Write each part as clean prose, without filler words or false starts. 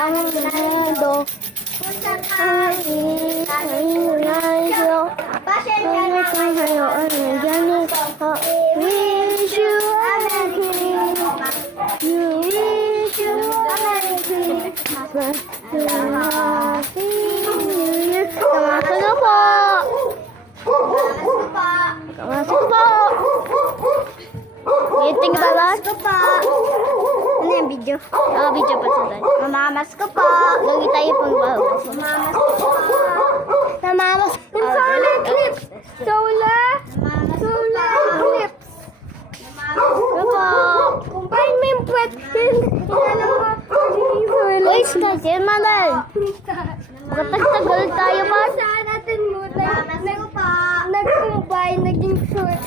ang mundo. Wish you a Merry Christmas. You wish you a Merry Christmas. Happy New Year. Kamasok po. Kamasok po. Waiting ba ba? Ano yung video? Video pa sa tayo. Mamamas ko po. Lagi tayo pang bawas. Mamamas ko po. Mamamas ko po. Solar clips. Solar clips. Mamamas ko po. Kumpain mo yung puwet. Uy, skagin manay. Matagtagal tayo pa. Saan natin muna? Mamamas ko po. Nagkumpay, naging short.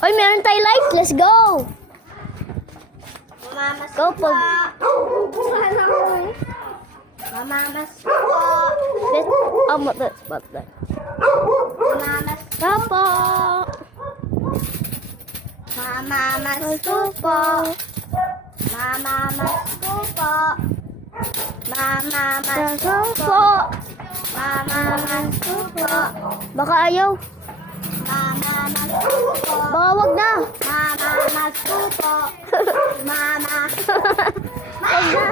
Oy, meron tayo lights. Let's go. Mamamas go po. Mamamas ko po. Mamamas ko po. Mamamas ko po. Mamamas ko po. Mamamas ko po. Mamamas ko po. Baka ayaw. Mamamas ko po. Baka wag na. Mamamas ko po. Mama. Wag na.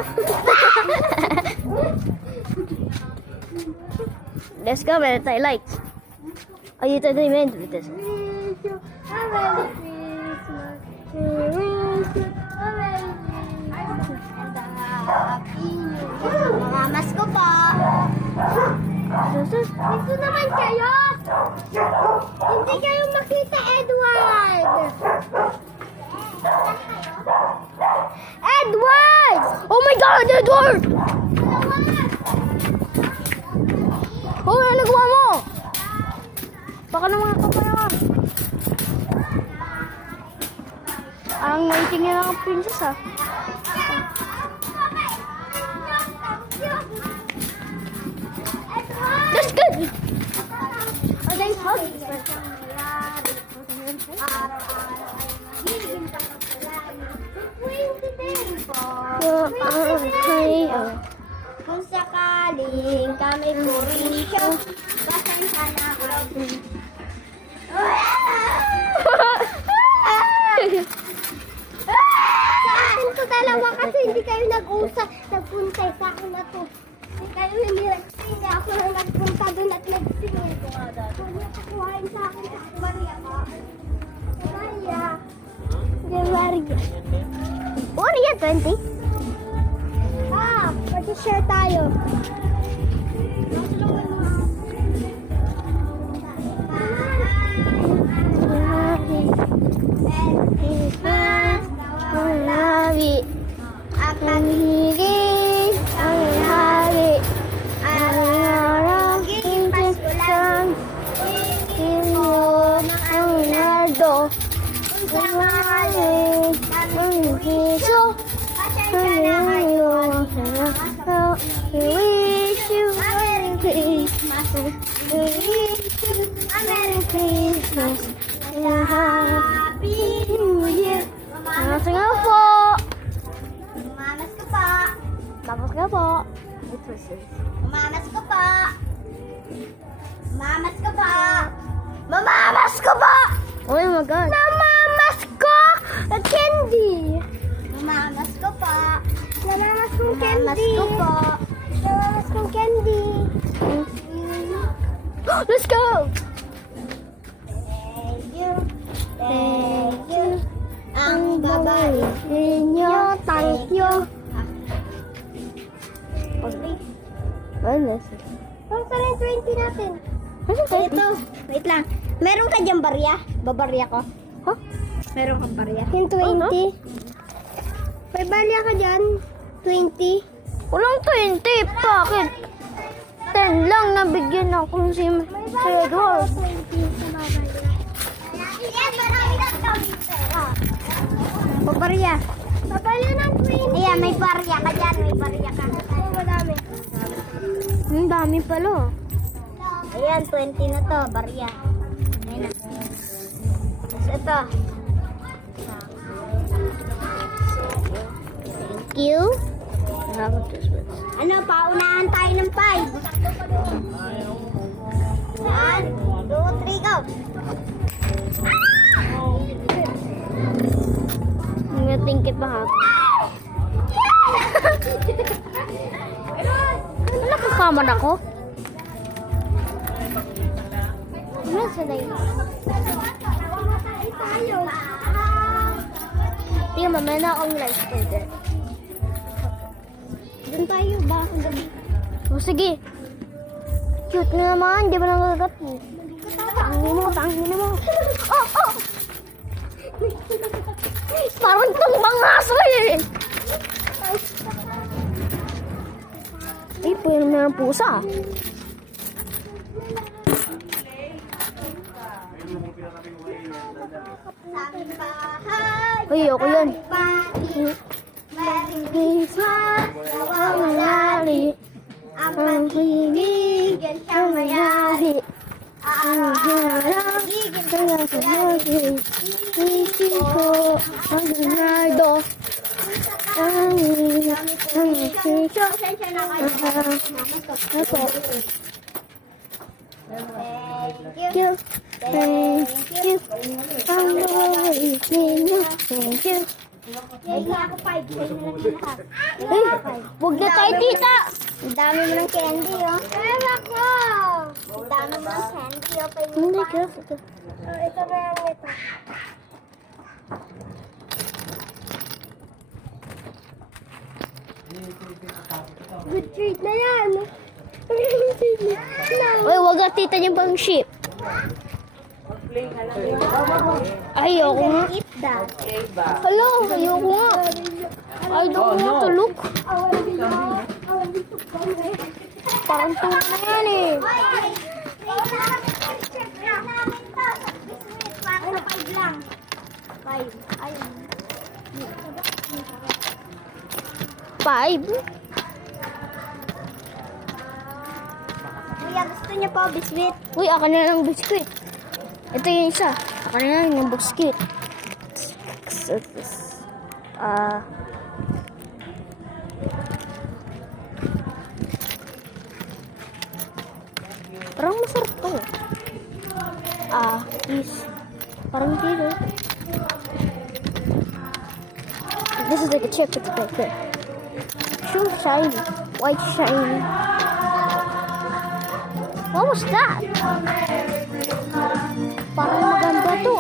Let's go, meron tayo lights. Ayun tayo tayo meron dito. Mamamas ko po. Dito naman kayo. Hindi kayo makita, Edward. Edward! Oh my God, Edward! Oh, ano nagawa mo? Baka naman ako pa naman. Ang waiting niya ng princess, ha? That's good! Oh, thanks, hug. Kung sakaling kami purisyo, pasensya na kami. Sa akin to dalawa kasi hindi kayo nag-usap. Nagpuntay sa akin na to. Hindi kayo hindi nagsingi. Ako na nagpunta doon at nagsingi. Kung nakukuhain sa akin sa Maria ka. Maria. Maria. Maria 20? Ah, pag-share tayo. Ang hiling, ang hari, ang naraging paskulan, inyong ang nardo, ang mahalin, ang hiso, we wish you a Merry Christmas, we wish you a Merry Christmas, and a Happy New Year. Mamamas ko po. Mamamas ko po. Mamamas ko po. Mamamas ko po. Mamamas ko po. Mamamas ko po. Oh my God. Mamamas ko. Candy. Mamamas ko po. Mamamas kong candy. Mamamas ko po. Mamamas kong candy. Let's go. Thank you. Thank you. Ang babae ninyo, thank you. Ano? Ang pala yung 20 natin. Ito, wait lang. Meron ka dyan barya? Babarya ko? Huh? Meron kang barya? Yung 20. May barya ka dyan? 20. Walang 20. Bakit? 10 lang nabigyan ako si Edward. Yan, marami na kami pera. Babarya. Papalo ng 20. Ayan, may barya ka dyan. May barya ka. Oo, madami. Ang dami pala. Ayan, 20 na to. Barya. Ayan na. Tapos ito. Thank you. Ano, paunahan tayo ng 5. 1, 2, 3, go! May tingkit ba ha? Nakakamad ako? Ano sila yun? Tingnan mo, may na akong life holder. Doon tayo ba? Ang gabi. O sige. Cute na naman, di ba nangagat mo? Tangin mo. Oh, oh! Parang tumbang aso eh. Ay, pwede na ng pusa. Ay, ako yan. Merry Christmas, nawawalali. Ang pag-ibig siyang mayari. Araw-araw, Kaya sa bagay, isip ko ang Leonardo. Ang sisyo. Pasensya na kayo. Ako. Thank you. Thank you. Ang bawat ninyo. Thank you. Hindi ako 5. Sa'yo na lang yung lahat. Ay, huwag na tayo, tita. Ang dami mo ng candy, oh. Ewan ko! Ang dami mo ng candy, oh. Hindi ka. Ito ba yung ito? Good treat na yan. Uy, huwag na tita niyo pang sheep. Ayoko nga. Eat that. Hello, ayoko nga. I don't want to look. Parang tunga na yan eh. Para sa 5 lang. 5. Ayun. 5? Kuya, gusto niya pa biscuit? Uy, akin na lang biscuit. Ito yung isa. Akin na lang yung biscuit. Parang masarap to. Is parang dito. This is like a chip. It's like this. So shiny. White shiny. What was that? Parang maganda to.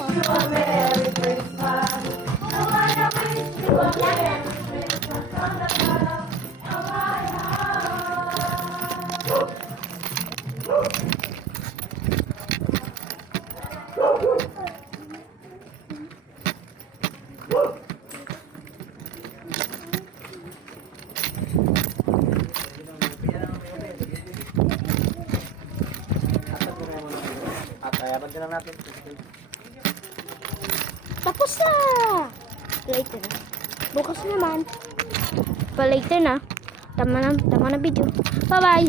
Tapos na! Later na. Bukas naman. Pa later na. Tama na video. Bye-bye!